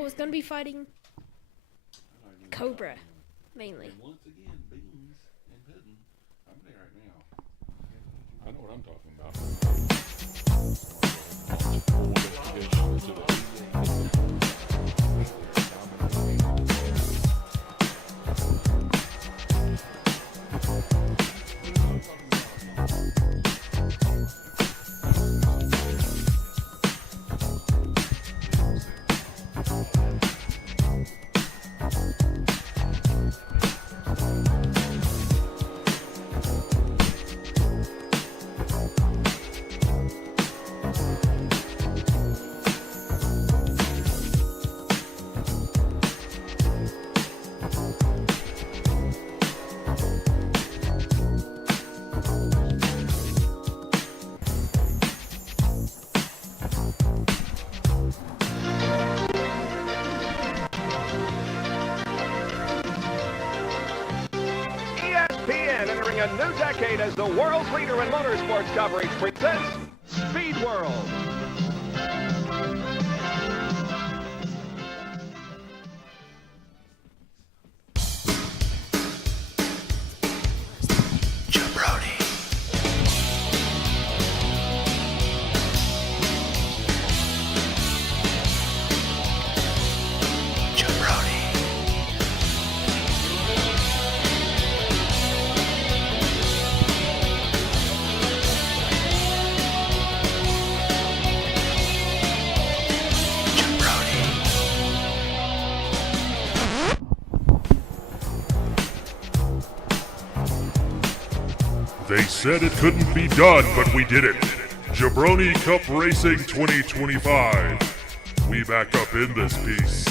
McCorkle is going to be fighting Cobra, mainly. And once again, beans and pudding. I'm there right now. I know what I'm talking about. ESPN entering a new decade as the world's leader in motorsports coverage presents Speed World. Jabroni. Jabroni. They said it couldn't be done, but we did it. Jabroni Cup Racing 2025. We back up in this piece.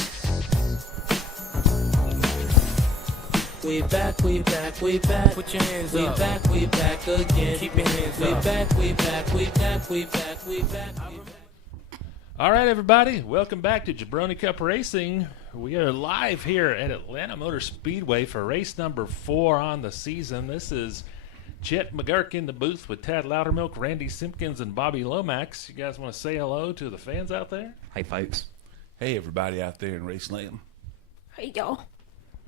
We back, we back, we back. Put your hands up. We back again. Keep your hands up. We back, we back, we back, we back. All right, everybody, welcome back to Jabroni Cup Racing. We are live here at Atlanta Motor Speedway for race number 4 on the season. This is Chet McGurk in the booth with Tad Loudermilk, Randy Simpkins, and Bobby Lomax. You guys want to say hello to the fans out there? Hey, folks. Hey, everybody out there in Raceland. Hey, y'all.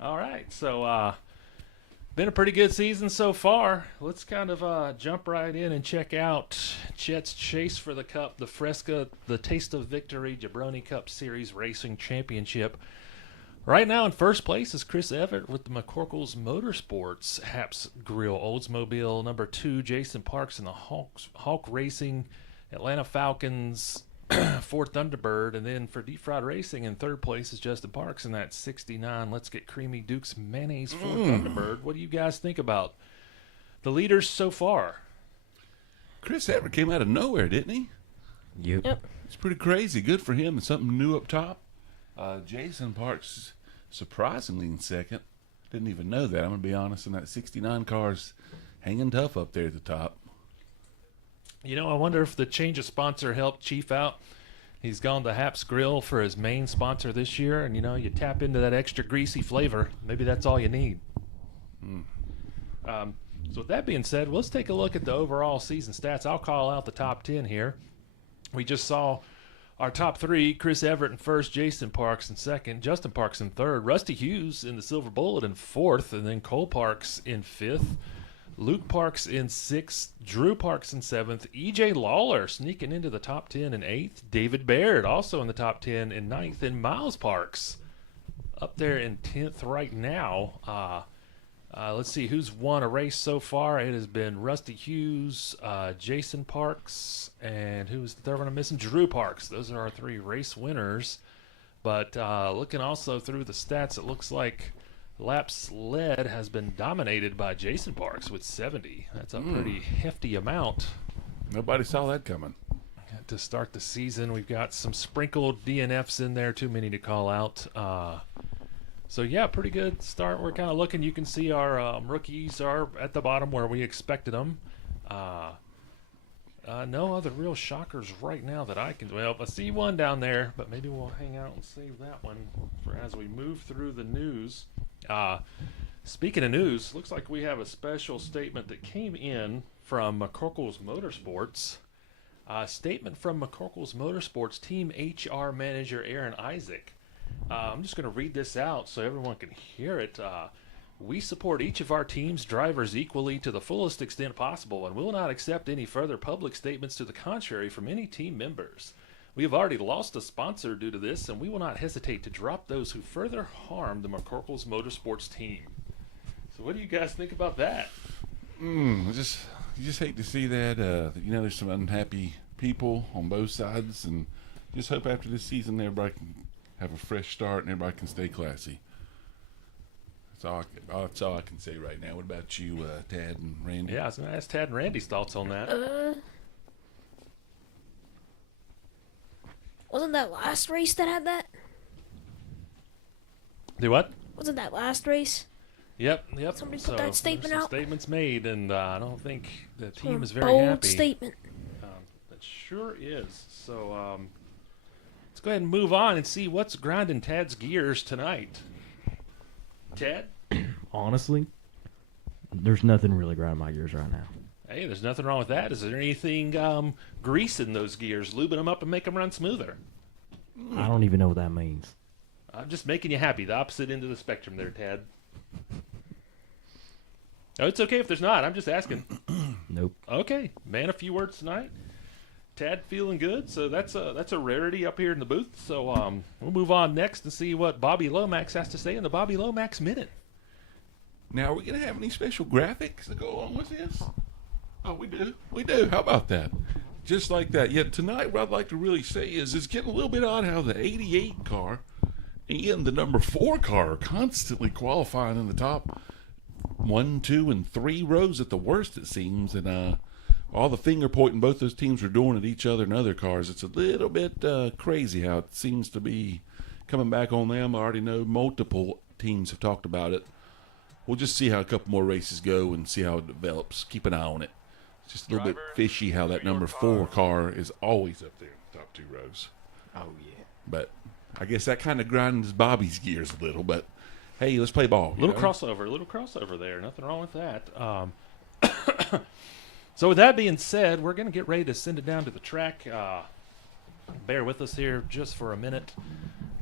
All right, so been a pretty good season so far. Let's kind of jump right in and check out Chet's chase for the Cup, the Fresca, the Taste of Victory Jabroni Cup Series Racing Championship. Right now in first place is Chris Everett with the McCorkle's Motorsports Haps Grill Oldsmobile. Number 2, Jason Parks in the Hawk Racing Atlanta Falcons Ford Thunderbird. And then for Deep Fried Racing in third place is Justin Parks in that 69 Let's Get Creamy Duke's Mayonnaise Ford Thunderbird. What do you guys think about the leaders so far? Chris Everett came out of nowhere, didn't he? Yep. It's pretty crazy. Good for him and something new up top. Jason Parks surprisingly in second. Didn't even know that. I'm going to be honest. And that 69 car's hanging tough up there at the top. You know, I wonder if the change of sponsor helped Chief out. He's gone to Haps Grill for his main sponsor this year. And, you know, you tap into that extra greasy flavor. Maybe that's all you need. So with that being said, let's take a look at the overall season stats. I'll call out the top 10 here. We just saw our top 3, Chris Everett in first, Jason Parks in second, Justin Parks in third, Rusty Hughes in the Silver Bullet in fourth, and then Cole Parks in fifth, Luke Parks in sixth, Drew Parks in seventh, E.J. Lawler sneaking into the top 10 in eighth, David Baird also in the top 10 in ninth, and Miles Parks up there in 10th right now. Let's see who's won a race so far. It has been Rusty Hughes, Jason Parks, and who's the third one I'm missing? Drew Parks. Those are our 3 race winners. But looking also through the stats, it looks like laps led has been dominated by Jason Parks with 70. That's a pretty hefty amount. Nobody saw that coming. To start the season, we've got some sprinkled DNFs in there, too many to call out. So, yeah, pretty good start. We're kind of looking. You can see our rookies are at the bottom where we expected them. No other real shockers right now that I can. Well, I see one down there, but maybe we'll hang out and save that one for as we move through the news. Speaking of news, looks like we have a special statement that came in from McCorkle's Motorsports. Statement from McCorkle's Motorsports Team HR Manager Aaron Isaac. I'm just going to read this out so everyone can hear it. We support each of our team's drivers equally to the fullest extent possible and will not accept any further public statements to the contrary from any team members. We have already lost a sponsor due to this, and we will not hesitate to drop those who further harm the McCorkle's Motorsports team. So what do you guys think about that? You just hate to see that. There's some unhappy people on both sides, and just hope after this season everybody can have a fresh start and everybody can stay classy. That's all I can say right now. What about you, Tad and Randy? Yeah, I was going to ask Tad and Randy's thoughts on that. Wasn't that last race that had that? Do what? Wasn't that last race? Yep. Somebody put that statement there's some out. Statements made, and I don't think the team What a is very bold happy. statement. That sure is. So let's go ahead and move on and see what's grinding Tad's gears tonight. Tad? Honestly, there's nothing really grinding my gears right now. Hey, there's nothing wrong with that. Is there anything greasing those gears, lubing them up and make them run smoother? I don't even know what that means. I'm just making you happy. The opposite end of the spectrum there, Tad. Oh, it's okay if there's not. I'm just asking. Nope. Okay, man, a few words tonight. Tad feeling good, so that's a rarity up here in the booth. So we'll move on next and see what Bobby Lomax has to say in the Bobby Lomax Minute. Now, are we going to have any special graphics to go along with this? Oh, we do. We do. How about that? Just like that. Yet tonight, what I'd like to really say is it's getting a little bit odd how the 88 car and the number 4 car are constantly qualifying in the top 1, 2, and 3 rows at the worst, it seems. And all the finger pointing both those teams are doing at each other and other cars. It's a little bit crazy how it seems to be coming back on them. I already know multiple teams have talked about it. We'll just see how a couple more races go and see how it develops. Keep an eye on it. It's just a little bit fishy how that number 4 car is always up there in the top 2 rows. Oh, yeah. But I guess that kind of grinds Bobby's gears a little. But, hey, let's play ball. A little crossover there. Nothing wrong with that. So with that being said, we're going to get ready to send it down to the track. Bear with us here just for a minute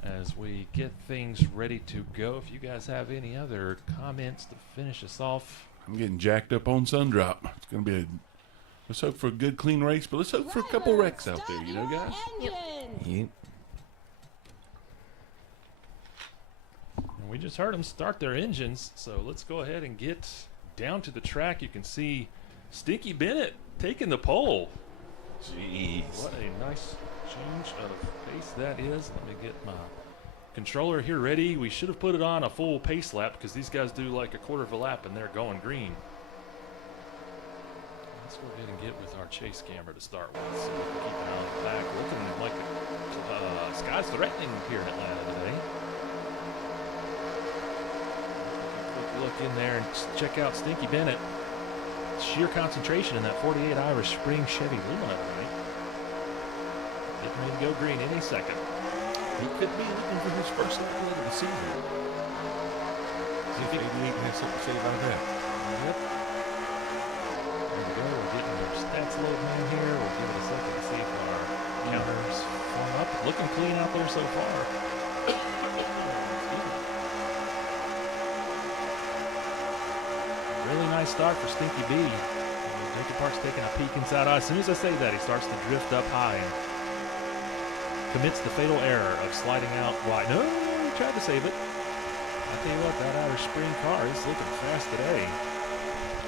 as we get things ready to go. If you guys have any other comments to finish us off. I'm getting jacked up on Sundrop. It's going to be let's hope for a good, clean race, but let's hope for a couple wrecks out there, guys? Yep. We just heard them start their engines, so let's go ahead and get down to the track. You can see Stinky Bennett taking the pole. Jeez. What a nice change of pace that is. Let me get my controller here ready. We should have put it on a full pace lap because these guys do like a quarter of a lap and they're going green. Let's go ahead and get with our chase camera to start with so we can keep an eye on the back. Looking like the sky's threatening here in Atlanta today. Quick look in there and check out Stinky Bennett. Sheer concentration in that 48 Irish Spring Chevy Lumina tonight. Getting ready to go green any second. He could be looking for his first accolade of the season. See if 88 has something to say about that. Yep. There we go. We're getting our stats loading in here. We'll give it a second to see if our counters form up. Looking clean out there so far. Really nice start for Stinky B. Jacob Park's taking a peek inside eye. As soon as I say that, he starts to drift up high and commits the fatal error of sliding out wide. No, he tried to save it. I tell you what, that Irish Spring car is looking fast today.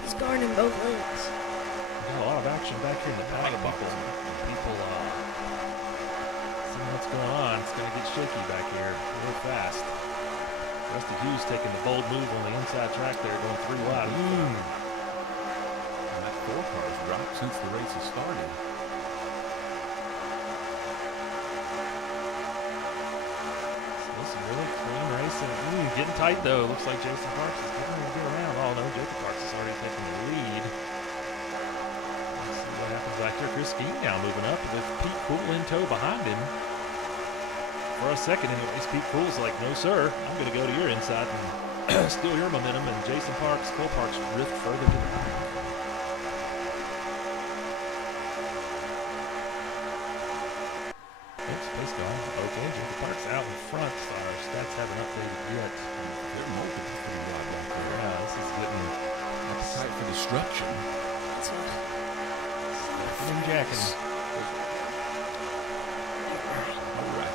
He's guarding both lanes. Got a lot of action back here in the paddock. People seeing what's going on. It's going to get shaky back here real fast. Rusty Hughes taking the bold move on the inside track there, going 3 wide. And that 4 car has dropped since the race has started. Really clean racing. Getting tight though. Looks like Jason Parks is getting ready to get around. Oh no, Jacob Parks is already taking the lead. Let's see what happens back here. Chris Skeen now moving up with Pete Cool in tow behind him. For a second anyways, Pete Cool's like, no sir, I'm going to go to your inside and steal your momentum. And Jason Parks, Cole Parks drift further to the back. Oops, pace gone. Okay. Jacob Parks out in front. Our stats haven't updated yet. They're multiple for the ride back there. Yeah, this is getting Appetite for destruction. That's what. and jacking. All right.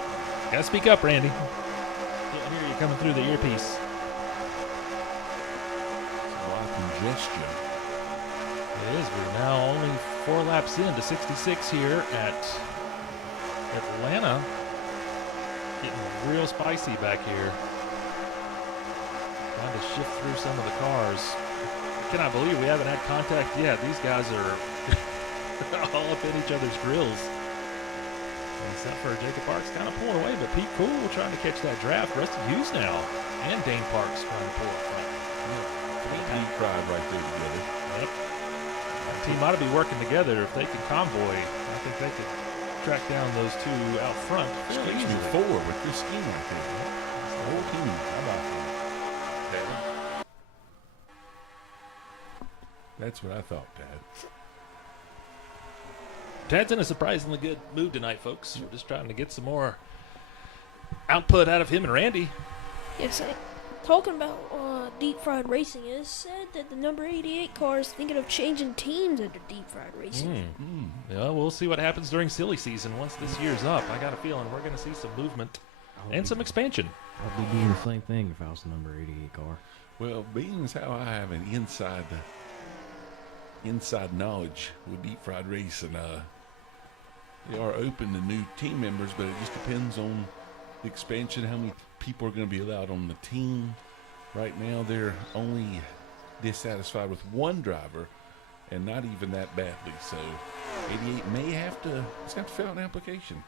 Gotta speak up, Randy. Can't hear you coming through the earpiece. A lot of congestion. It is. We're now only 4 laps in to 66 here at Atlanta. Getting real spicy back here. Trying to shift through some of the cars. Cannot believe we haven't had contact yet. These guys are all up in each other's grills. Except for Jacob Parks kind of pulling away, but Pete Cool trying to catch that draft. Rusty Hughes now. And Dane Parks trying to pull it front. Pete cried right there together. Yep. That team ought to be working together if they can convoy. I think they could track down those two out front. Excuse me, 4 with this scheme right there. That's the whole team. How about that? That's what I thought, Dad. Tad's in a surprisingly good mood tonight, folks. We're just trying to get some more output out of him and Randy. Yes, talking about deep fried racing, it is said that the number 88 car is thinking of changing teams under deep fried racing. Yeah, we'll see what happens during silly season once this year's up. I got a feeling we're going to see some movement and some expansion. I'd be doing the same thing if I was the number 88 car. Well, being as how I have an inside knowledge with deep fried racing, they are open to new team members, but it just depends on the expansion, how many people are going to be allowed on the team. Right now, they're only dissatisfied with one driver, and not even that badly. So, 88 may have to, it's got to fill out an application.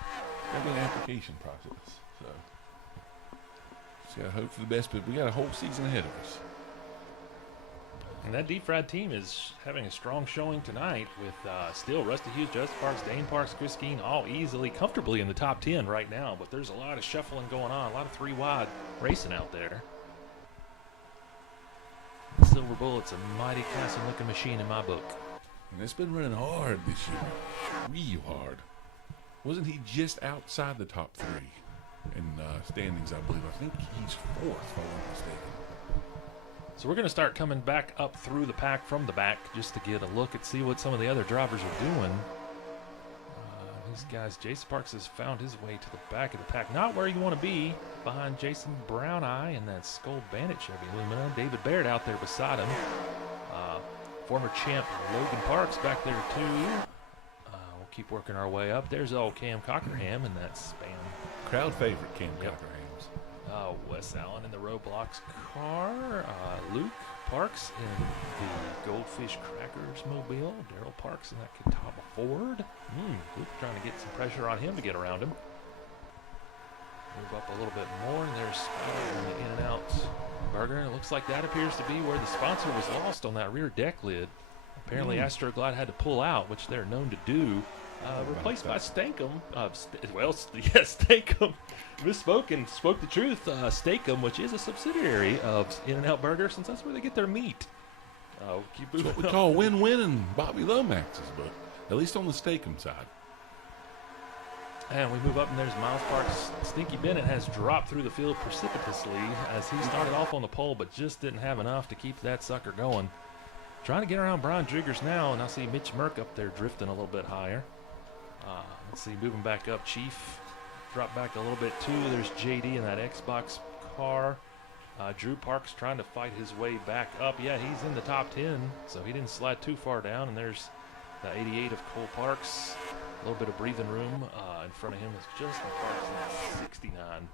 It's got to be an application process. So, just got to hope for the best, but we got a whole season ahead of us. And that deep fried team is having a strong showing tonight with still Rusty Hughes, Justin Parks, Dane Parks, Chris Keene all easily, comfortably in the top 10 right now. But there's a lot of shuffling going on, a lot of 3 wide racing out there. Silver Bullet's a mighty classy-looking machine in my book. And it's been running hard this year, real hard. Wasn't he just outside the top 3 in standings, I believe? I think he's 4th, if I'm not mistaken. So we're going to start coming back up through the pack from the back just to get a look and see what some of the other drivers are doing. These guys, Jason Parks has found his way to the back of the pack. Not where you want to be, behind Jason Brown Eye and that Skull Bandit Chevy Lumina. David Baird out there beside him. Former champ Logan Parks back there too. We'll keep working our way up. There's old Cam Cockerham in that Spam. Crowd favorite, Cam Yep. Cockerhams. Wes Allen in the Roblox car. Luke Parks in the Goldfish Crackers mobile. Daryl Parks in that Catawba Ford. Luke trying to get some pressure on him to get around him. Move up a little bit more, and there's Spider in the In-N-Out Burger. And it looks like that appears to be where the sponsor was lost on that rear deck lid. Apparently Astroglide had to pull out, which they're known to do. Replaced by Stankum. Stankum misspoke and spoke the truth. Stankum, which is a subsidiary of In-N-Out Burger, since that's where they get their meat. Keep That's moving what we up. call win-win in Bobby Lomax's book, at least on the Steakum side. And we move up, and there's Miles Parks. Stinky Bennett has dropped through the field precipitously as he started off on the pole, but just didn't have enough to keep that sucker going. Trying to get around Brian Driggers now, and I see Mitch Merck up there drifting a little bit higher. Let's see, moving back up, Chief dropped back a little bit too. There's JD in that Xbox car. Drew Parks trying to fight his way back up. Yeah, he's in the top 10, so he didn't slide too far down. And there's the 88 of Cole Parks. A little bit of breathing room. In front of him is Justin Parks in that 69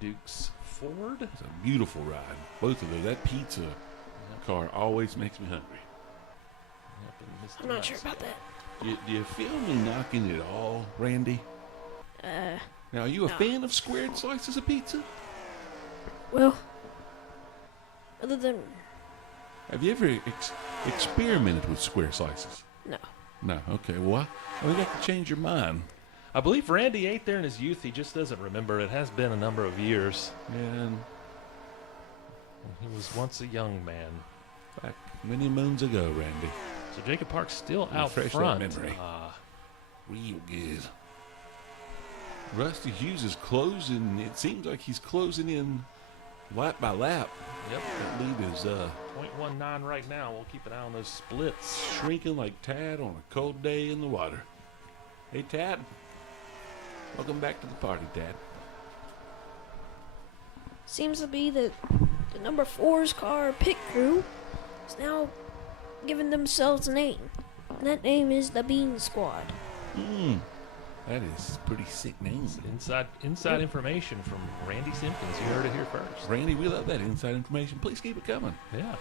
Dukes Ford. It's a beautiful ride. Both of those. That pizza car always makes me hungry. Yep, and Mr. I'm not sure Nuts. about that. Do you feel me knocking it all, Randy? Now, are you a no. fan of squared slices of pizza? Well, other than Have you ever experimented with square slices? no. No. Okay. Well, we got to change your mind. I believe Randy ate there in his youth. He just doesn't remember. It has been a number of years. And He was once a young man. back many moons ago, Randy. So Jacob Parks still out Refresh that front. memory. Real good. Rusty Hughes is closing. It seems like he's closing in lap by lap. Yep. That lead is 0.19 right now. We'll keep an eye on those splits. shrinking like Tad on a cold day in the water. Hey, Tad. Welcome back to the party, Tad. Seems to be that the number 4's car pit crew is now giving themselves a name. And that name is the Bean Squad. That is a pretty sick name. Inside information from Randy Simpkins. You heard it here first. Randy, we love that inside information. Please keep it coming. Yeah.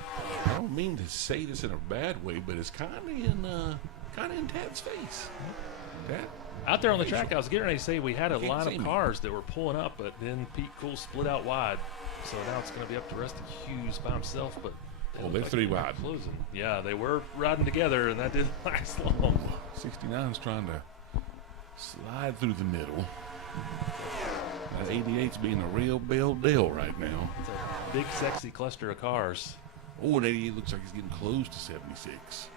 I don't mean to say this in a bad way, but it's kind of in Tad's face. Tad? Out there on the track, I was getting ready to say we had a can't line see of me. cars that were pulling up, but then Pete Cool split out wide. So now it's going to be up to Rusty Hughes by himself. But Oh, they're three wide. Closing. Yeah, they were riding together, and that didn't last long. 69's trying to slide through the middle. That 88's being a real bell deal right now. It's a big, sexy cluster of cars. Oh, and 88 looks like he's getting close to 76.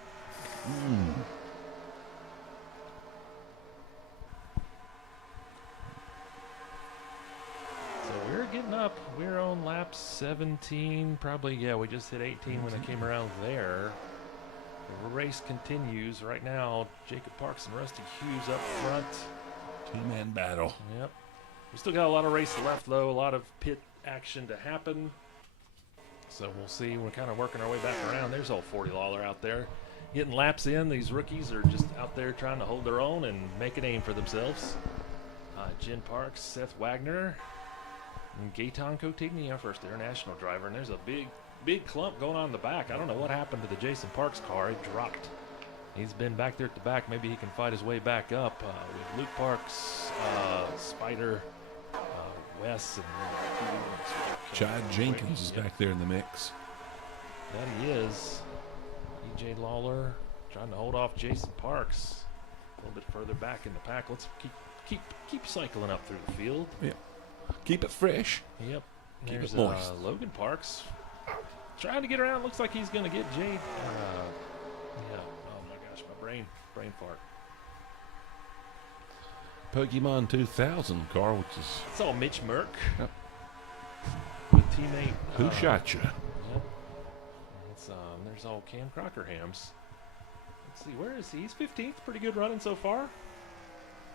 So we're getting up. We're on lap 17. Probably, yeah, we just hit 18 when it came around there. The race continues. Right now, Jacob Parks and Rusty Hughes up front. Two-man battle. Yep. We still got a lot of race left, though. A lot of pit action to happen. So we'll see. We're kind of working our way back around. There's old 40 Lawler out there. Getting laps in. These rookies are just out there trying to hold their own and make a name for themselves. Jen Parks, Seth Wagner, and Gaetan Cotigny, our first international driver. And there's a big clump going on in the back. I don't know what happened to the Jason Parks car. It dropped. He's been back there at the back. Maybe he can fight his way back up with Luke Parks, Spider, Wes, and Chad Jenkins is back there in the mix. That he is. EJ Lawler trying to hold off Jason Parks a little bit further back in the pack. Let's keep cycling up through the field. Yeah. Keep it fresh. Yep. Keep There's it moist. Logan Parks trying to get around. Looks like he's going to get Jade. Yeah. Oh my gosh, my brain fart. Pokemon 2000 car, which is It's all Mitch Merck. Yep. With teammate. who shot you? Yep. It's there's all Cam Crockerhams. Let's see, where is he? He's 15th. Pretty good running so far.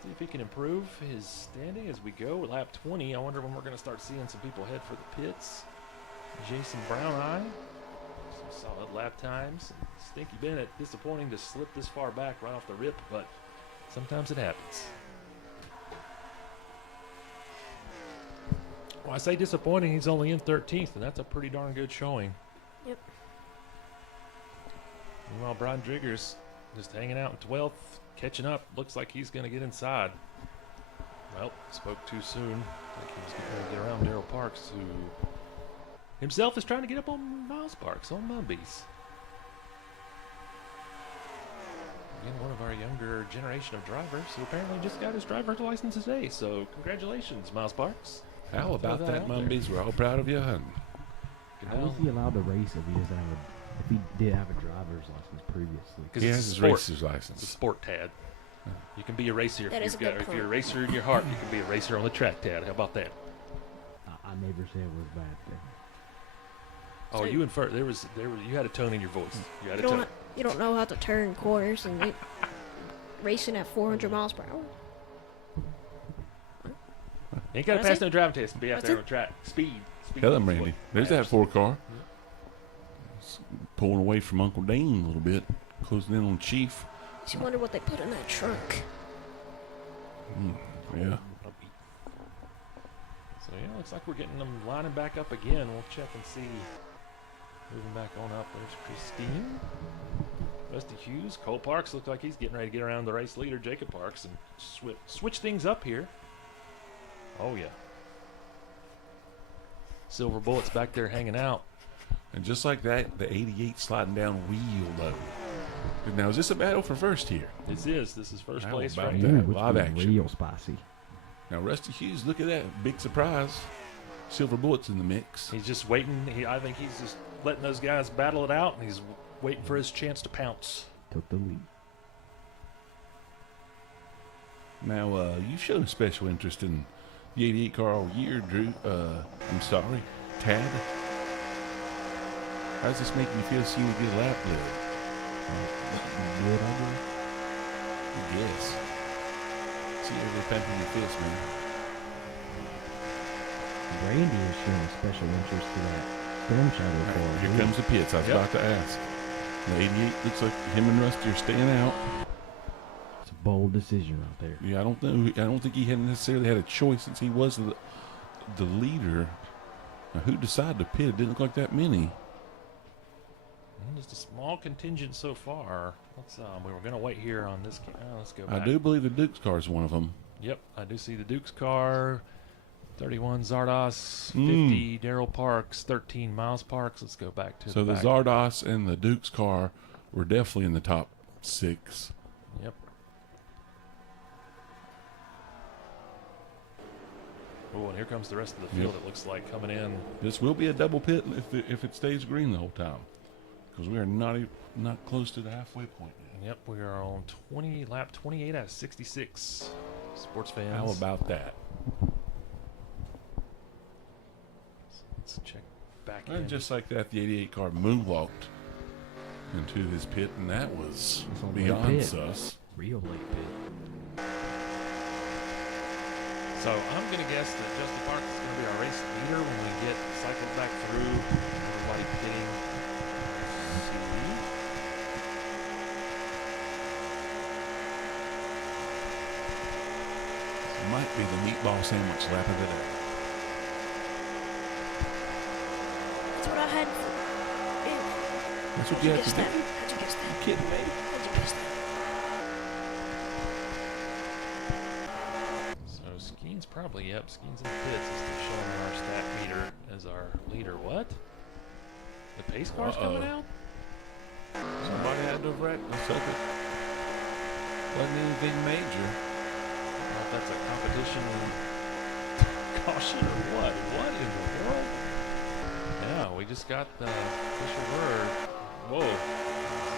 See if he can improve his standing as we go. We're lap 20. I wonder when we're going to start seeing some people head for the pits. Jason Brown Eye. Some solid lap times. And Stinky Bennett, disappointing to slip this far back right off the rip, but sometimes it happens. Well, I say disappointing, he's only in 13th, and that's a pretty darn good showing. Yep. Meanwhile, Brian Driggers just hanging out in 12th, catching up. Looks like he's going to get inside. Well, spoke too soon. Like he was going to get around Daryl Parks, who himself is trying to get up on Miles Parks on Mumbies. Again, one of our younger generation of drivers who apparently just got his driver's license today. So congratulations, Miles Parks. How about Throw that, out there. Mumbies? We're all proud of you. And How was he allowed to race if he doesn't have if he did have a driver's license previously? Because he it's has a his sport. racer's It's a license. sport, Tad. You can be a racer That is a good if you're a point. racer in your heart. You can be a racer on the track, Tad. How about that? I never said it was a bad thing. Oh, So- you inferred there was you had a tone in your voice. You had a You tone. don't know how to turn corners and racing at 400 miles per hour. Ain't got to What I pass say? no driving test and be out What's there it? on the track. Speed. Tell him, is Randy. what There's that matters. 4 car. It's pulling away from Uncle Dean a little bit, closing in on Chief. I wonder what they put in that trunk. Yeah. So yeah, looks like we're getting them lining back up again. We'll check and see. Moving back on up. There's Christine. Rusty Hughes. Cole Parks looks like he's getting ready to get around the race leader, Jacob Parks, and switch things up here. Oh yeah. Silver Bullet's back there hanging out. And just like that, the 88 sliding down wheel low. Now, is this a battle for first here? This is first How place about right that? here. Which live was action. real spicy. Now, Rusty Hughes, look at that. Big surprise. Silver Bullet's in the mix. He's just waiting. I think he's just letting those guys battle it out, and he's waiting for his chance to pounce. Took the lead. Now, you've shown a special interest in the 88 car all year, Drew. I'm sorry, Tad. How's this making you feel seeing you get a lap good? Good, I guess. Yes. See every pump in your fist, man. Randy is showing a special interest in that storm shadow car. Here comes the pits. I was about to ask. The 88 looks like him and Rusty are staying out. It's a bold decision right there. Yeah, I don't know. I don't think he had necessarily had a choice since he was the leader. Now, who decided to pit? It didn't look like that many. Just a small contingent so far. Let's we were gonna wait here on this. Let's go back. I do believe the Duke's car is one of them. Yep, I do see the Duke's car. 31 Zardos, 50 Darrell Parks, 13 Miles Parks. Let's go back to So the back. Zardos and the Duke's car were definitely in the top 6. Yep. Oh, and here comes the rest of the field. Yep. It looks like coming in. This will be a double pit if it stays green the whole time, because we are not close to the halfway point yet. Yep, we are on lap 28 out of 66. Sports fans. How about that? Let's check back And in. just like that, the 88 car moonwalked into his pit, and that was It's on beyond late pit. sus. Real late pit. So I'm going to guess that Justin Park is going to be our race leader when we get cycled back through. Everybody pitting. Might be the meatball sandwich lap of the day. That's what I had. That's what How'd you you had guess to that? do. How'd you guess that? You kidding me? How'd you guess that? So Skeen's probably, yep, Skeen's in the pits. Is still showing our stat meter as our leader. What? The pace car's coming out? Somebody had to have wrecked the sucker. Wasn't anything major. I don't know if that's a competition caution or what? What in the world? Yeah, we just got the official word. Whoa.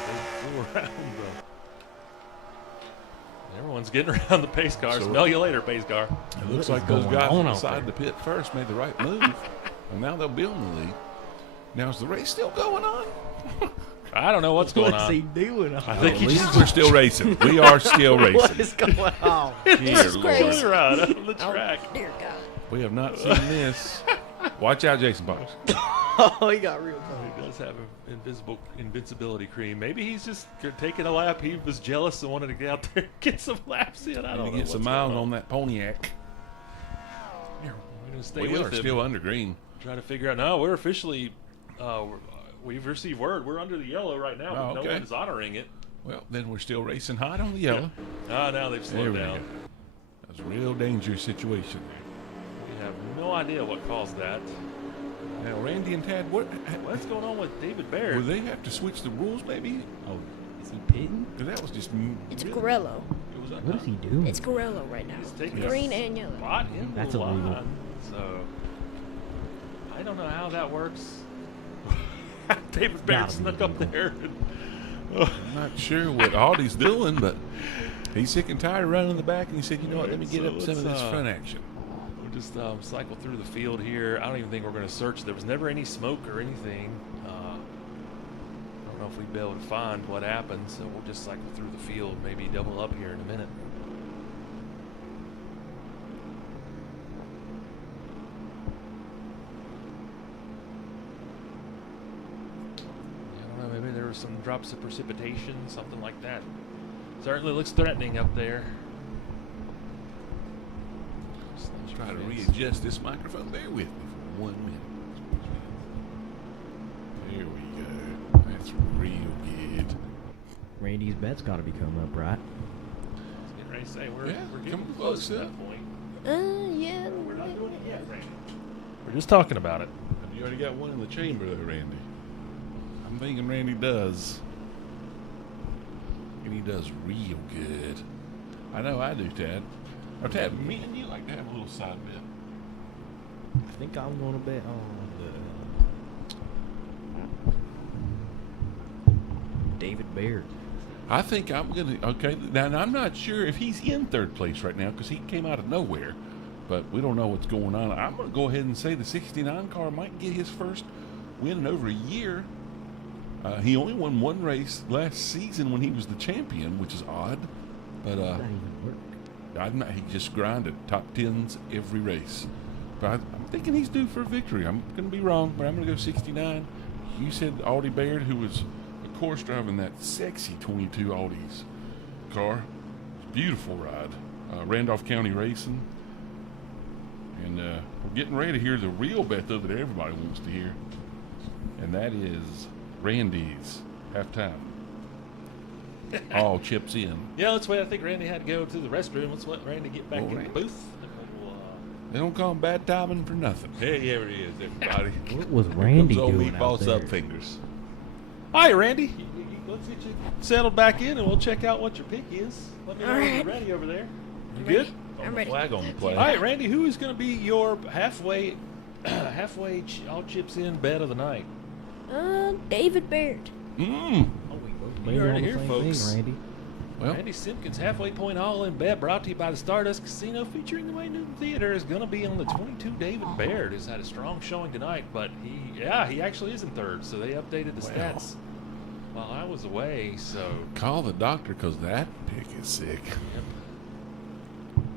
They flew around the... Everyone's getting around the pace car. So- Smell you later, pace car. It looks like those guys that decided to pit first made the right move, and now they'll be on the lead. Now, is the race still going on? I don't know what's going on. doing? I think he just We're still racing. We are still racing. going on? Dear is Lord. crazy. flew around on the track. Oh, dear God. We have not seen this. Watch out, Jason Box. Oh, he got real close. He does have invincibility cream. Maybe he's just taking a lap. He was jealous and wanted to get out there and get some laps in. I don't know. Get some what's miles going on that Pontiac. We're going to stay We with are him. still under green. Try to figure out. No, we're officially. We've received word. We're under the yellow right now, Oh, but okay. no one is honoring it. Well, then we're still racing hot on the yellow. Now they've There slowed we go. down. That's a real dangerous situation. We have no idea what caused that. Now, Randy and Tad, What's going on with David Baird? will they have to switch the rules, maybe? Oh, is he pitting? Because that was just. It's really- Gorello. It was What is he doing? It's Gorello right now. He's taking Green a and yellow. spot in That's the illegal. line. So I don't know how that works. David Baird Gotta be snuck up illegal. there. I'm not sure what Audie's doing, but he's sick and tired of running in the back, and he said, you know what, let me get So up some of let's, this front action. We'll just cycle through the field here. I don't even think we're going to search. There was never any smoke or anything. I don't know if we'd be able to find what happened, so we'll just cycle through the field, maybe double up here in a minute. I don't know, maybe there were some drops of precipitation, something like that. Certainly looks threatening up there. Try to readjust this microphone. Bear with me for 1 minute. There we go. That's real good. Randy's bet's got to be coming up, right? I was getting ready to say we're Coming getting close close to up. that point. Yeah. We're not doing it yet, Randy. We're just talking about it. Have you already got one in the chamber, though, Randy? I'm thinking Randy does. And he does real good. I know I do, Tad. Or Tad, me and you like to have a little side bet. I think I'm going to bet on the David Baird. I think I'm going to, okay, now I'm not sure if he's in third place right now because he came out of nowhere, but we don't know what's going on. I'm going to go ahead and say the 69 car might get his first win in over a year. He only won one race last season when he was the champion, which is odd, but That even work. he just grinded top 10s every race. But I'm thinking he's due for a victory. I'm going to be wrong, but I'm going to go 69. You said Aldi Baird, who was, of course, driving that sexy 22 Aldi's car. Beautiful ride. Randolph County Racing. And we're getting ready to hear the real Betha that everybody wants to hear. And that is Randy's halftime. All chips in. Yeah, let's wait. I think Randy had to go to the restroom. Let's let Randy get back in the Randy. booth. They don't call him bad timing for nothing. Hey, here it is, everybody. What was Randy Old doing out meatball there? sub fingers. Hi, Randy. Let's get you settled back in, and we'll check out what your pick is. Let me know All when right. you're ready over there. You ready. good? I'm ready. Flag on the play. All right, Randy. Who is going to be your halfway all chips in bet of the night? David Baird. Mm. Maybe You heard all it the here, same folks. thing, Randy. Well, Randy Simpkins halfway point all in bet, brought to you by the Stardust Casino, featuring the Wayne Newton Theater, is going to be on the 22. David Baird has had a strong showing tonight, but he actually is in third, so they updated the Wow. stats while I was away. So call the doctor because that pick is sick.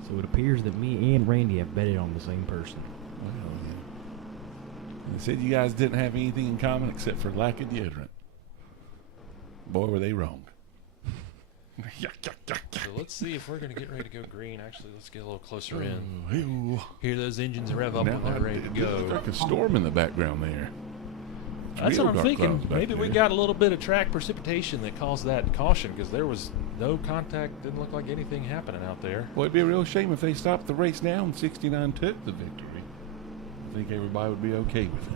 So it appears that me and Randy have betted on the same person. Well, yeah. They said you guys didn't have anything in common except for lack of deodorant. Boy, were they wrong. So let's see if we're going to get ready to go green. Actually, let's get a little closer in. Ew. Hear those engines rev up when they're ready to It looks go. like a storm in the background there. That's Real what I'm dark thinking. clouds back Maybe we there. got a little bit of track precipitation that caused that caution because there was no contact. Didn't look like anything happening out there. Well, it'd be a real shame if they stopped the race now and 69 took the victory. I think everybody would be okay with that.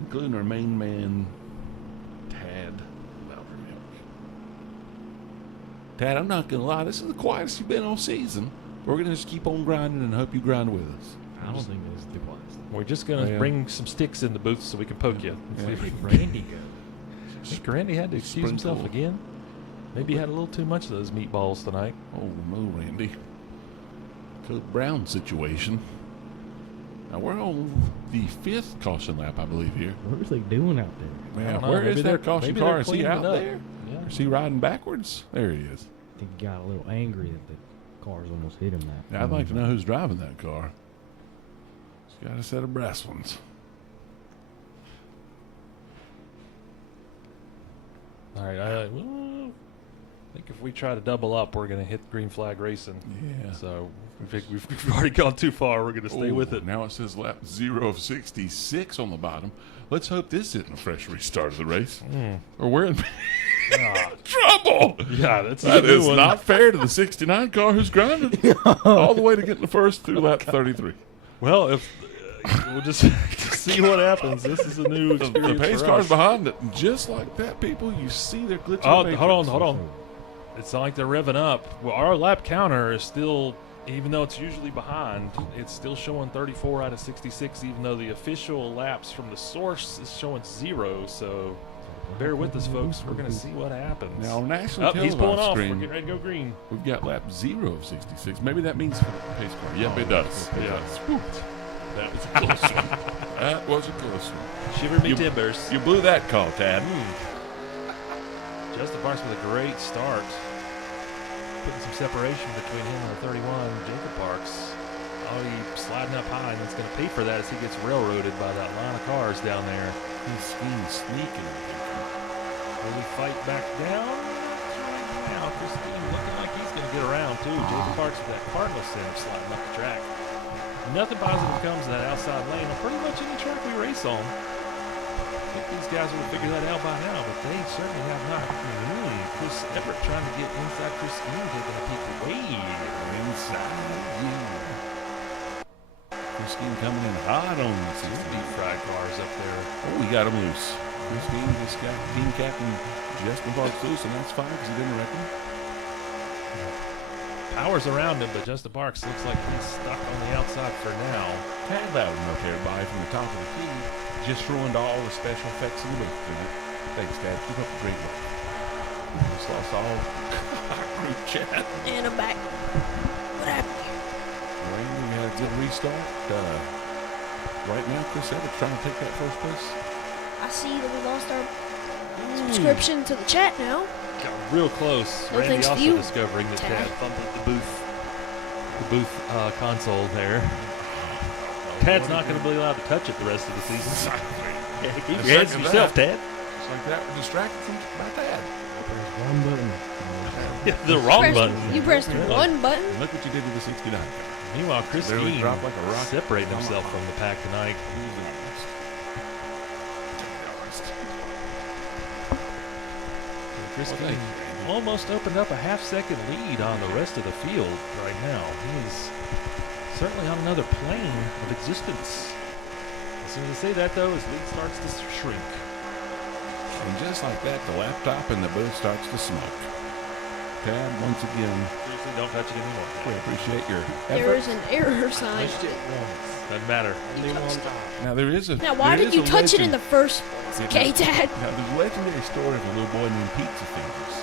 Including our main man, Tad. Tad, I'm not going to lie. This is the quietest you've been all season. We're going to just keep on grinding and hope you grind with us. I don't think this is the quietest. We're just going to Yeah. bring some sticks in the booth so we can poke you. Yeah. Where did Randy go? I think Randy had to excuse himself Sprinkle. again. Maybe he had a little too much of those meatballs tonight. Oh, no, Randy. Coach Brown situation. Now, we're on the 5th caution lap, I believe, here. What was they doing out there? I Yeah, don't know. where Maybe is their they're- caution maybe car? they're Is he cleaning out it up. there? Yeah. Is he riding backwards? There he is. I think he got a little angry that the cars almost hit him. Now, I'd like to know who's driving that car. He's got a set of brass ones. All right. I think if we try to double up, we're going to hit green flag racing. Yeah. So we've already gone too far. We're going to stay Ooh, with it. Now it says lap 0 of 66 on the bottom. Let's hope this isn't a fresh restart of the race. Or we're in trouble. Yeah, that's That a new is one. not fair to the 69 car who's grinding all the way to get the first through lap 33. Well, if we'll just see what happens. This is a new The experience pace for car's us. behind it. Just like that, people, you see they're glitching. Oh, the hold matrix. on. It's not like they're revving up. Well, our lap counter is still, even though it's usually behind, it's still showing 34 out of 66, even though the official laps from the source is showing 0. So bear with us, folks. We're going to see what happens. Now, on national He's pulling televised off. We're screen, getting ready to go green. we've got lap 0 of 66. Maybe that means for the pace car. Yep, it does. It Yeah. does. Whew. That was a close one. That was a close one. Shiver me timbers. You blew that call, Tad. Justin Parks with a great start. Putting some separation between him and the 31, Jacob Parks. Oh, he's sliding up high, and it's going to pay for that as he gets railroaded by that line of cars down there. He's sneaking. Will he fight back down? Right now, Christine looking like he's going to get around, too. Jacob Parks with that Cardinal center sliding up the track. Nothing positive comes in that outside lane on pretty much any track we race on. I think these guys would have figured that out by now, but they certainly have not. Chris Everett trying to get inside Christine, taking a peek away. Inside you. Christine coming in hot on this. Deep fried cars up there. Oh, we got him loose. Christine just got team captain Justin Parks loose, and that's fine because he didn't reckon. Power's around him, but Justin Parks looks like he's stuck on the outside for now. Tad louding up everybody from the top of the key, just throwing to all the special effects in the booth tonight. Thanks, Tad. Keep up the great work. Just lost all group chat. And I'm back. What happened here? Randy had a good restart. Right now, Chris Evans trying to take that first place. I see that we lost our subscription to the chat now. Got real close. No Randy thanks to also you, discovering that Tad. Tad fumbled the booth console there. Tad's not going to be allowed to touch it the rest of the season. Yeah, keep your hands to yourself, Tad. Just like that, we're distracted from my dad. There's one button. The wrong Pressed- button. You pressed one button. And look what you did to the 69. Meanwhile, Chris Barely Dean dropped like a rock. separating himself from the pack tonight. Chris Well, Dean thank you, Randy. almost opened up a half-second lead on the rest of the field right now. He is certainly on another plane of existence. As soon as I say that, though, his lead starts to shrink. And just like that, the laptop in the booth starts to smoke. Tab, once again, Seriously, don't touch it anymore. we appreciate your There effort. is an error sign. Doesn't matter. Now there is a. Now, why there did is you a touch it in legend- the first place? Okay, Dad. Now there's a legendary story of a little boy named Pizza Fingers.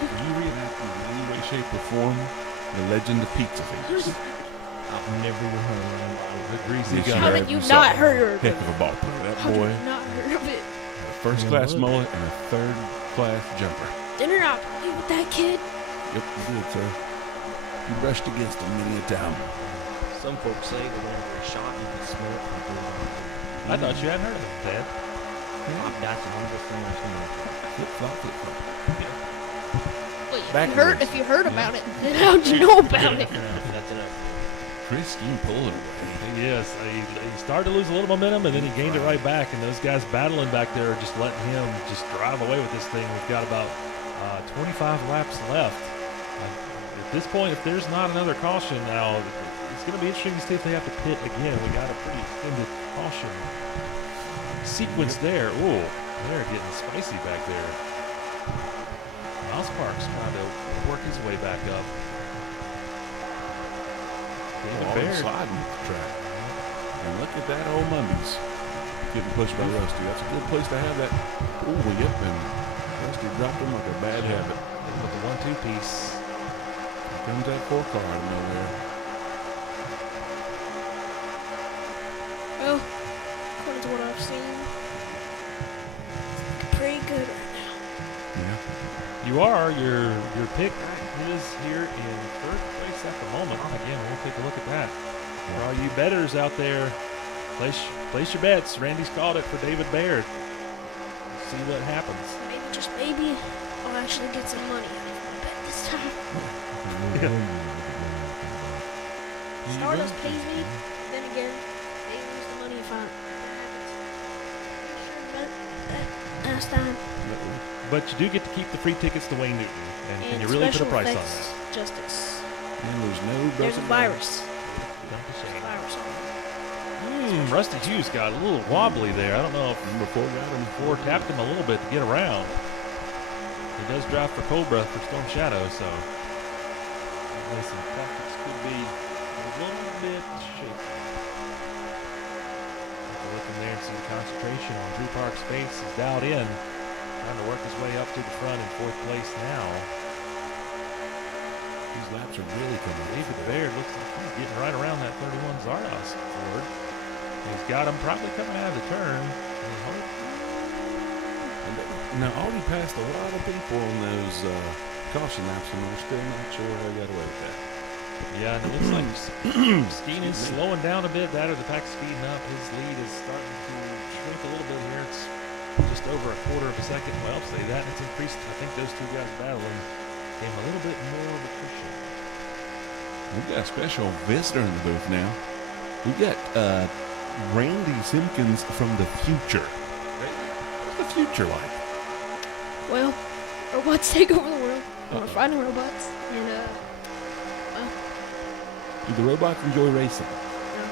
Can you reenact in any way, shape, or form the legend of Pizza Fingers? I've never even heard of it. The greasy Yes, guy. How have. did you saw not it. heard of Heck it? of a ball player. That How boy, did you not heard of it? a first class mullet and a third class jumper. Didn't I play with that kid? Yep, you did, sir. You brushed against him many a time. Some folks say that whenever a shot, you can smell it from through the I thought you hadn't heard of him, Dad. I've got you. I'm just saying something. Flip flop, flip flop. Wait, Backwards. if you heard about it, then how'd you know about it? That's enough. Chris, you pull it away. Yes, he started to lose a little momentum, and then he gained it right back. And those guys battling back there are just letting him just drive away with this thing. We've got about 25 laps left. At this point, if there's not another caution now, it's going to be interesting to see if they have to pit again. We got a pretty extended caution sequence there. Ooh, they're getting spicy back there. Miles Parks trying to work his way back up. David Oh, Baird. sliding with the track. And look at that old Mumbies getting pushed by Rusty. That's a good place to have that. Oh, yep, and Rusty dropped him like a bad habit. With the 1-2 piece. Here comes that 4 car out of nowhere. Well, according to what I've seen, pretty good right now. Yeah. You are. Your pick is here in third place at the moment. Again, we'll take a look at that. For all you bettors out there, place your bets. Randy's called it for David Baird. See what happens. Maybe, just maybe, I'll actually get some money out of my bet this time. Stardust pays me, then again, they lose the money if I that last time. But you do get to keep the free tickets to Wayne Newton. And can you really put a special price on effects that? Justice. And there's no There's a broken virus. Don't be There's a ashamed. virus on it. Rusty Hughes got a little wobbly there. I don't know if Number 4 got him. Ford tapped him a little bit to get around. He does drive for Cobra for Storm Shadow, so some tactics could be a little bit shaky. Look in there and see the concentration on Drew Park's face is dialed in. Trying to work his way up to the front in 4th place now. These laps are really coming. David Baird looks like he's getting right around that 31 Zardos Ford. He's got him probably coming out of the turn. Now, Audi passed a lot of people on those caution laps, and we're still not sure how they got away with that. Yeah, and it looks like Skeen is slowing down a bit. That or the pack speeding up. His lead is starting to shrink a little bit here. It's just over a quarter of a second. Well, say that. It's increased. I think those two guys battling came a little bit more of a cushion. We've got a special visitor in the booth now. We've got Randy Simpkins from the future. What's the future like? Well, robots take over the world. We're fighting robots. And, Do the robots enjoy racing? no.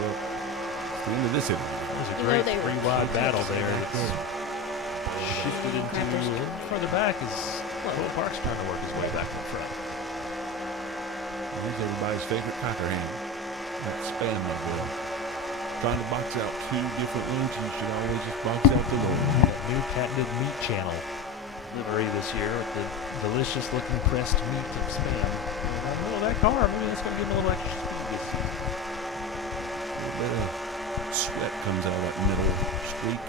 Well, it's the end of this interview. There's a You know great they were- three-wide battle there. It's shifted into a little further back as Will Parks trying to work his way back in front. And here's everybody's favorite cocker hand. That spam that boy. Trying to box out 2 different lanes, you should always just box out the lower. New patented meat channel. livery this year with the delicious looking pressed meat of Spam. In the middle of that car, maybe that's going to give him a little extra speed this year. A little bit of sweat comes out of that middle streak.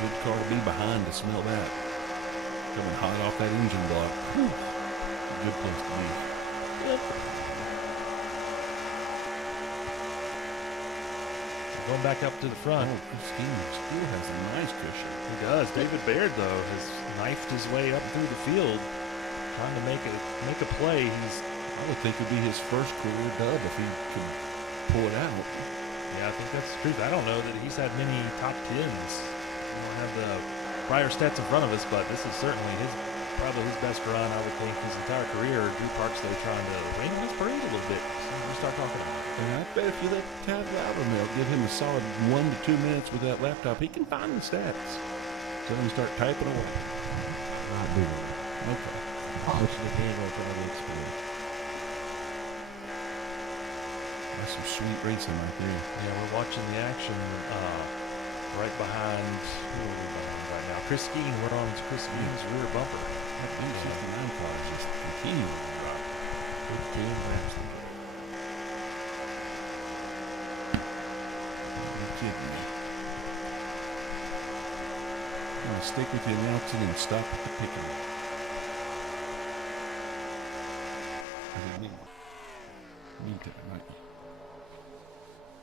Good car to be behind to smell that. Coming hot off that engine block. Whew. Good place to be. Yep. Going back up to the front. Oh, Christine still has a nice cushion. He does. David Baird, though, has knifed his way up through the field, trying to make a play. I would think it'd be his first career dub if he could pull it out. Yeah, I think that's the truth. I don't know that he's had many top 10s. We don't have the prior stats in front of us, but this is certainly probably his best run, I would think, his entire career. Drew Parks, though, trying to rain on his parade a little bit. So we start talking about it. And I bet if you let Tad Loudermilk give him a solid 1 to 2 minutes with that laptop, he can find the stats. So then start typing away. Not doing it. Okay. Pushing the handle for the experience. That's some sweet racing right there. Yeah, we're watching the action right behind, who are we behind right now? Chris Skeen. We're on Chris Skeen's rear bumper. That B69 car is just continuing to drop. 15 laps to go. You're kidding me. I'm going to stick with the announcing and stop at the picking. I didn't mean to, right?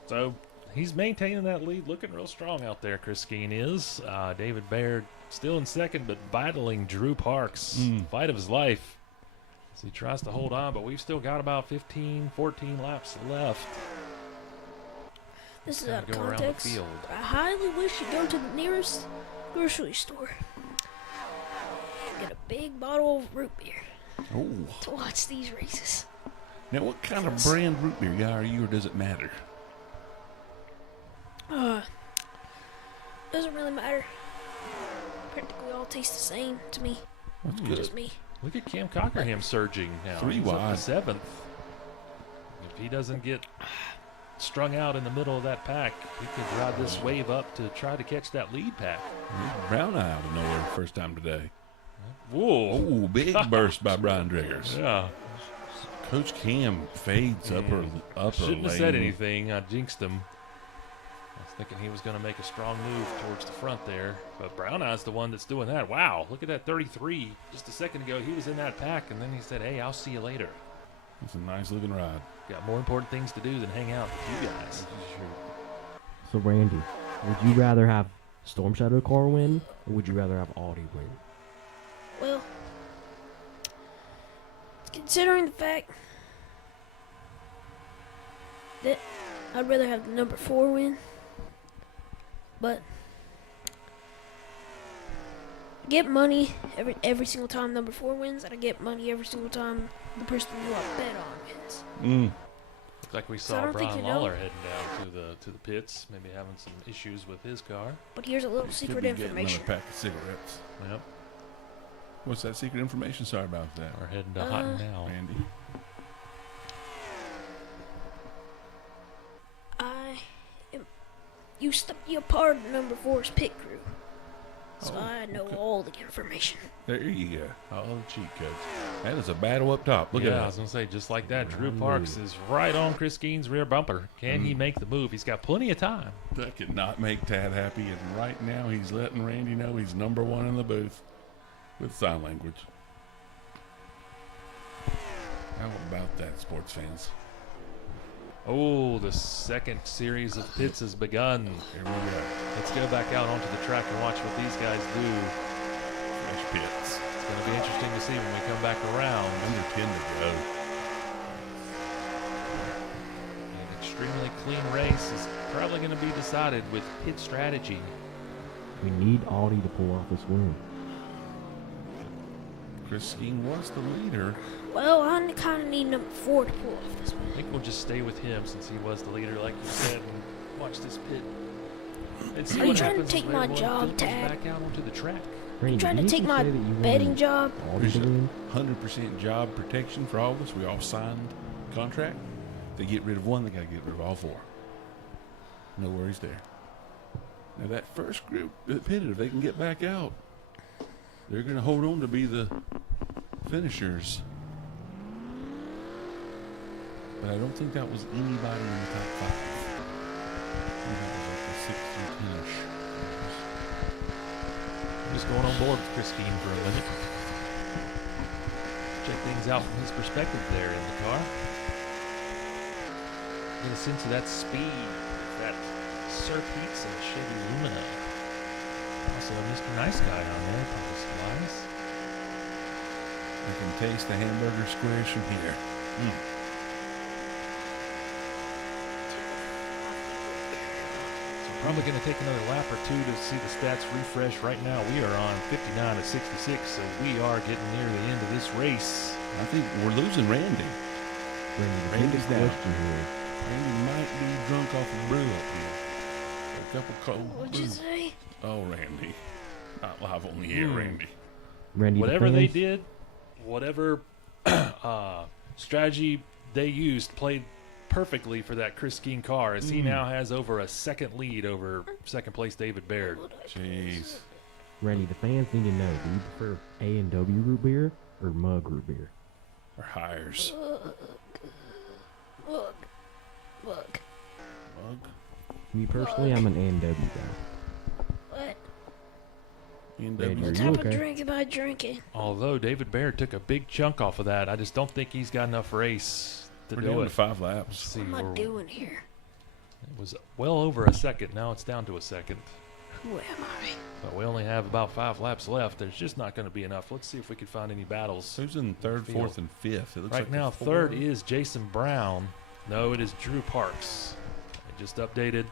So he's maintaining that lead, looking real strong out there. Chris Skeen is. David Baird still in second, but battling Drew Parks. Fight of his life as he tries to hold on, but we've still got about 15, 14 laps left. This is out of Go around the context. field. I highly wish you go to the nearest grocery store. Get a big bottle of root beer Oh. to watch these races. Now, what kind of brand root beer guy are you, or does it matter? Doesn't really matter. Practically all taste the same to me. That's good. Just me. Look at Cam Cockerham surging now. 3 He's up wide. to 7th. If he doesn't get strung out in the middle of that pack, he could ride this wave up to try to catch that lead pack. Brown eye out of nowhere first time today. Whoa. Oh, big burst by Brian Driggers. Yeah. Coach Cam fades upper Shouldn't have lane. said anything. I jinxed him. I was thinking he was going to make a strong move towards the front there. But Brown Eye's the one that's doing that. Wow, look at that 33. Just a second ago, he was in that pack, and then he said, hey, I'll see you later. It's a nice looking ride. Got more important things to do than hang out with you guys. So, Randy, would you rather have Storm Shadow car win, or would you rather have Audi win? Well, considering the fact that I'd rather have the number 4 win, but I get money every single time number 4 wins, and I get money every single time the person who I bet on wins. Looks like we So I saw don't think Brian you know. Lawler heading down to the pits, maybe having some issues with his car. But here's a little Could secret be getting information. another pack of cigarettes. Yep. What's that secret information? Sorry about that, We're heading to Hot now. Randy. Used to be a part of number 4's pit crew, so Oh, I know okay. all the information. There you go. Oh, cheat codes. That is a battle up top. Look Yeah, I at was that. going to say, just like that, Drew Ooh. Parks is right on Chris Skeen's rear bumper. Can he make the move? He's got plenty of time. That could not make Tad happy, and right now he's letting Randy know he's number 1 in the booth with sign language. How about that, sports fans? Oh, the second series of pits has begun. Here we go. Let's go back out onto the track and watch what these guys do. Fresh pits. It's going to be interesting to see when we come back around. Under 10 to go. An extremely clean race is probably going to be decided with pit strategy. We need Audi to pull off this win. Chris Skeen was the leader. Well, I kind of need number 4 to pull off this I one. think we'll just stay with him since he was the leader, like you said, and watch this pit. And see Are you what trying to happens take when my everyone job, filters Tad? back out onto the track. Randy, Trying to didn't take you my say that you betting wanted job? Audi There's to a win? 100% job protection for all of us. We all signed contract. They get rid of one, they got to get rid of all 4. No worries there. Now that first group that pitted, if they can get back out, they're going to hold on to be the finishers. But I don't think that was anybody in the top 5. I think that was like the 6 through 10-ish. I'm just going on board with Chris Keane for a minute. Check things out from his perspective there in the car. Get a sense of that speed, that Sir Pete's and Chevy Lumina. Also a Mr. Nice Guy on there, probably supplies. I can taste the hamburger squares from here. Probably going to take another lap or two to see the stats refresh. Right now we are on 59 to 66, so we are getting near the end of this race. I think we're losing Randy. Randy's down. question here. Randy might be drunk off a brew up here. A couple cold What'd you brews. say? Oh, Randy. Not live on the air, Randy. Randy, Whatever the they fans, did, whatever strategy they used, played perfectly for that Chris Keane car, as he now has over a second lead over second place David Baird. Jeez. Randy, the fans need to know: do you prefer A&W root beer or mug root beer? Or hires. Look. Mug. Me personally, I'm an A&W guy. What? NW. Are What you type okay? of drink am I drinking? Although David Baird took a big chunk off of that, I just don't think he's got enough race to We're do down it. to 5 Let's laps. see, What am I we're- doing here? it was well over a second. Now it's down to a second. Who am I? But we only have about 5 laps left. There's just not going to be enough. Let's see if we can find any battles. Who's in 3rd, Field. 4th, and 5th? It looks Right like now, the 3rd four- is Jason Brown. No, it is Drew Parks. They just updated.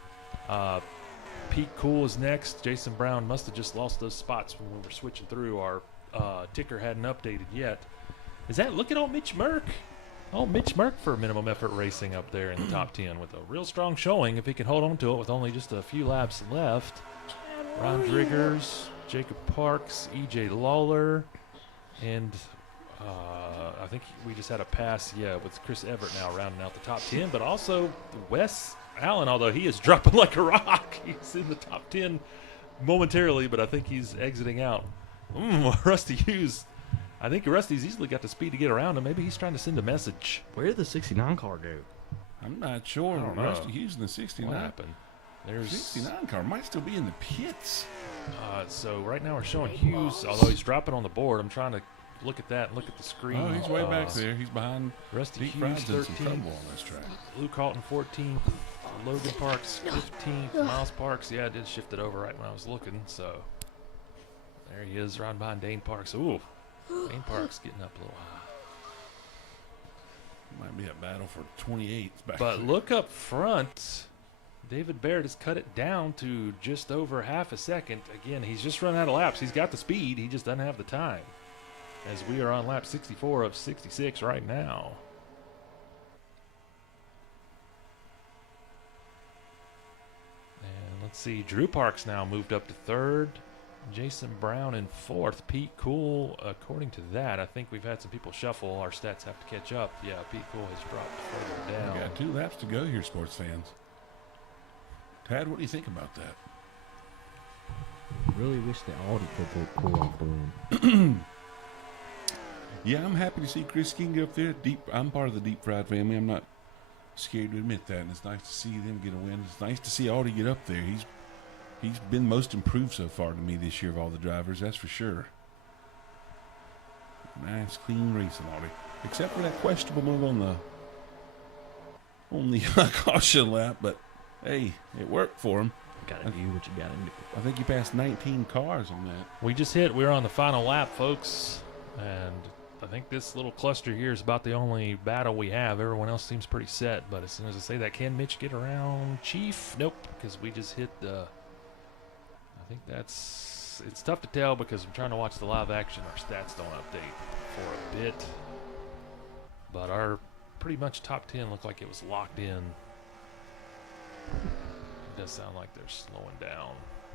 Pete Cool is next. Jason Brown must have just lost those spots when we were switching through. Our ticker hadn't updated yet. Is that, look at old Mitch Merck. Oh, Mitch Merck for minimum effort racing up there in the top 10 with a real strong showing if he can hold on to it with only just a few laps left. Ron Driggers, Jacob Parks, EJ Lawler, and I think we just had a pass, with Chris Everett now rounding out the top 10, but also Wes Allen, although he is dropping like a rock. He's in the top 10 momentarily, but I think he's exiting out. Rusty Hughes. I think Rusty's easily got the speed to get around him. Maybe he's trying to send a message. Where did the 69 car go? I'm not sure. I don't know. Rusty Hughes in the What 69. happened? There's 69 car might still be in the pits. so right now we're showing Hughes, although he's dropping on the board. I'm trying to look at that and look at the screen. Oh, he's way back there. He's behind Rusty Pete Hughes, Fry's in some 13th. trouble on this track. Luke Halton, 14th. Logan Parks, 15th. Miles Parks, I did shift it over right when I was looking. So there he is, right behind Dane Parks. Ooh, Dane Parks getting up a little high. Might be a battle for 28th back But there. look up front. David Baird has cut it down to just over half a second. Again, he's just run out of laps. He's got the speed. He just doesn't have the time. As we are on lap 64 of 66 right now. And let's see. Drew Parks now moved up to 3rd. Jason Brown in 4th. Pete Cool, according to that, I think we've had some people shuffle. Our stats have to catch up. Yeah, Pete Cool has dropped further down. We got 2 laps to go here, sports fans. Tad, what do you think about that? Really wish the Audi could pull off the win. Yeah, I'm happy to see Chris King get up there. I'm part of the Deep Fried family. I'm not scared to admit that, and it's nice to see them get a win. It's nice to see Audi get up there. He's been most improved so far to me this year of all the drivers, that's for sure. Nice, clean racing, Audi. Except for that questionable move on the caution lap, but hey, it worked for him. Gotta do what you gotta do. I think he passed 19 cars on that. We're on the final lap, folks, and I think this little cluster here is about the only battle we have. Everyone else seems pretty set, but as soon as I say that, can Mitch get around Chief? Nope, because we just hit the... I think it's tough to tell because I'm trying to watch the live action. Our stats don't update for a bit, but our pretty much top 10 looked like it was locked in. It does sound like they're slowing down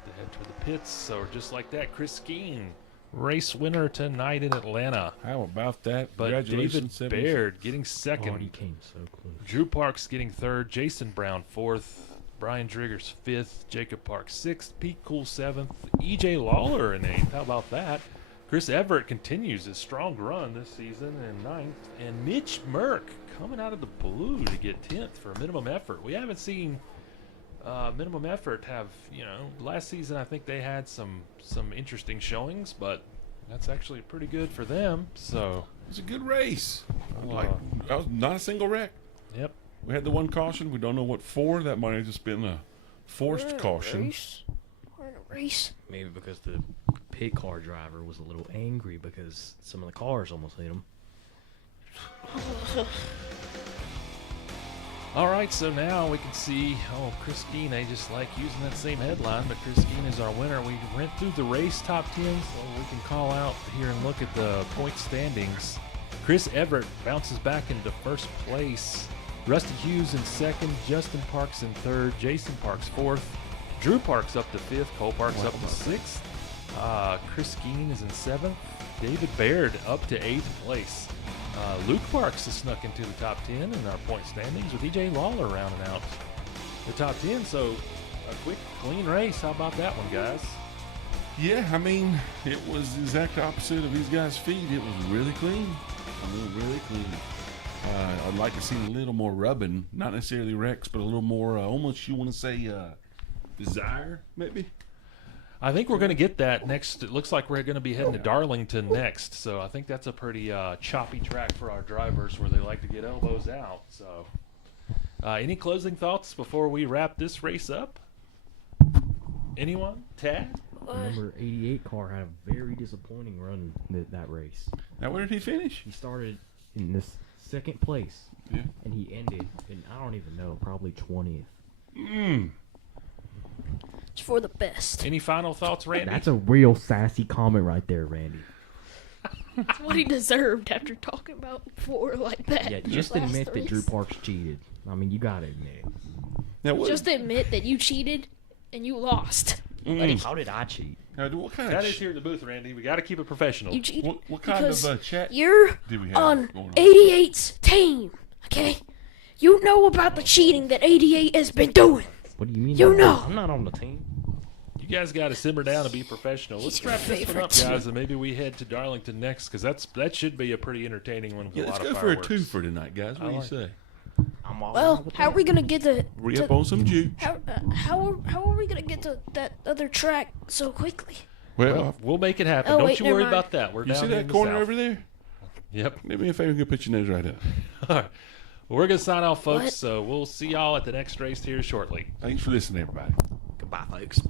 to head for the pits. So just like that, Chris Skeen, race winner tonight in Atlanta. How about that? But David Congratulations, 70. Baird getting Audi second. came so close. Drew Parks getting 3rd. Jason Brown 4th. Brian Driggers 5th. Jacob Parks 6th. Pete Cool 7th. EJ Lawler in 8th. How about that? Chris Everett continues his strong run this season in 9th. And Mitch Merck coming out of the blue to get 10th for minimum effort. We haven't seen minimum effort have, last season I think they had some interesting showings, but that's actually pretty good for them. So It was a good race. That was not a single wreck. Yep. We had the one caution. We don't know what for. That might have just been a forced caution. We're in a race. Maybe because the pit car driver was a little angry because some of the cars almost hit him. All right, so now we can see, Chris Skeen, I just like using that same headline, but Chris Skeen is our winner. We went through the race top 10, so we can call out here and look at the point standings. Chris Everett bounces back into first place. Rusty Hughes in second, Justin Parks in third, Jason Parks fourth, Drew Parks up to fifth, Cole Parks up to sixth, Chris Skeen is in seventh, David Baird up to eighth place. Luke Parks has snuck into the top 10 in our point standings with EJ Lawler rounding out the top 10. So a quick, clean race. How about that one, guys? Yeah, I mean, it was the exact opposite of these guys' feed. It was really clean. Really clean. I'd like to see a little more rubbing, not necessarily wrecks, but a little more, almost you want to say, desire, maybe? I think we're going to get that next. It looks like we're going to be heading to Darlington next. So I think that's a pretty choppy track for our drivers where they like to get elbows out. So any closing thoughts before we wrap this race up? Anyone? Tad? Number 88 car had a very disappointing run that race. Now, where did he finish? He started in this second place, Yeah. and he ended in, I don't even know, probably 20th. It's for the best. Any final thoughts, Randy? That's a real sassy comment right there, Randy. That's what he deserved after talking about before like that. Yeah, just last admit that race. Drew Parks cheated. I mean, you gotta admit it. Now, what, Just admit that you cheated and you lost. Buddy. How did I cheat? now, what kind That of is here in the booth, Randy. We got to keep it professional. You cheated. what kind because of chat You're did we have on going on? 88's team, okay? You know about the cheating that 88 has been doing. What do you mean? You know. I'm not on the team. You guys got to simmer down and be professional. Let's He's your wrap this one up, favorite. guys, and maybe we head to Darlington next because that should be a pretty entertaining one with Yeah, a let's lot go of for a fireworks. twofer tonight, guys. What do you say? I'm all Well, out with how are that. we gonna get to? Re up on some juice. How are we gonna get to that other track so quickly? Well, We'll make it happen. Oh, Don't wait, you never worry mind. about that. We're you down see in that the corner south. over there? Yep. Do me a favor, go put your nose right up. All right. Well, we're going to sign off, folks. What? So we'll see y'all at the next race here shortly. Thanks for listening, everybody. Goodbye, folks.